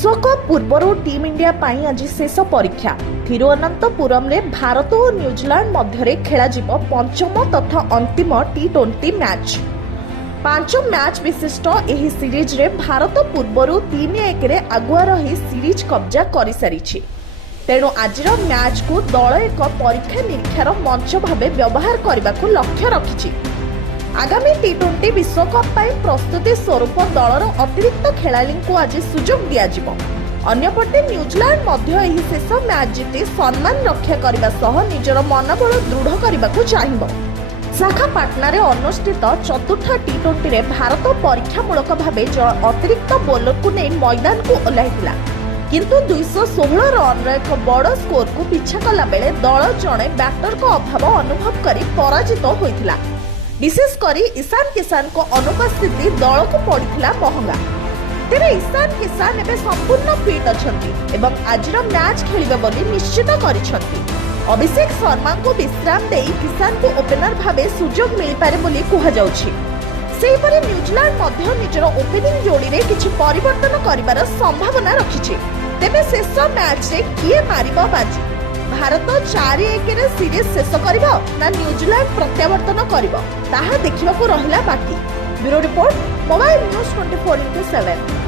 विश्वकप पूर्व team India पाई आज शेष परीक्षा थिरुवनंतपुरम में भारत और न्यूजीलैंड मध्य खेल पंचम तथा अंतिम T20 मैच। 5 मैच विशिष्ट यह सीरीज रे भारत पूर्व 3-1 रे आगुआ रही सीरीज कब्जा कर सारी। तेणु आज मैच को दल एक परीक्षा निरीक्षार मंच भाव व्यवहार करने को लक्ष्य रखी। आगामी T20 विश्वकप प्रस्तुति स्वरूप दलर अतिरिक्त खेलाड़ी को आज सुजोग दिज्व। अन्यपटे न्यूजीलैंड यही शेष मैच जीति सम्मान रक्षा करने निजर मनोबल दृढ़ करने को चाहिए। विशाखापाटना रे अनुष्ठित चतुर्थ T20 रे भारत परीक्षामूलक भाव अतिरिक्त बोलर को नहीं मैदान को ओह्लैला, किंतु 216 रन एक बड़ स्कोर को पिछा कला बेले दल जड़े बैटर को अभाव अनुभव कर पराजित होता। विशेषकर ईशान किसान को अनुपस्थिति दल को पड़ता महंगा। तेरे ईशान किसान एवं संपूर्ण फिट अच्छा एवं आज मैच खेलिबे बोली निश्चित करिसेंती। अभिषेक शर्मा को विश्राम दे किसान को ओपनर भावे सुजोग मिल पारे बोली कहा जाउछि। सेहिपरि न्यूजीलैंड मध्य निजर ओपनिंग जोड़ी रे किछि परिवर्तन करिवार संभावना रखिछि। तेबे शेष मैच रे किए मारिबो बाजी? भारत 4-1 रे सीरीज शेष करिबो ना न्यूजीलैंड प्रत्यावर्तन करिबो ताहा देखिबाकू रहिला बाकी। Bureau report, mobile news 24x7।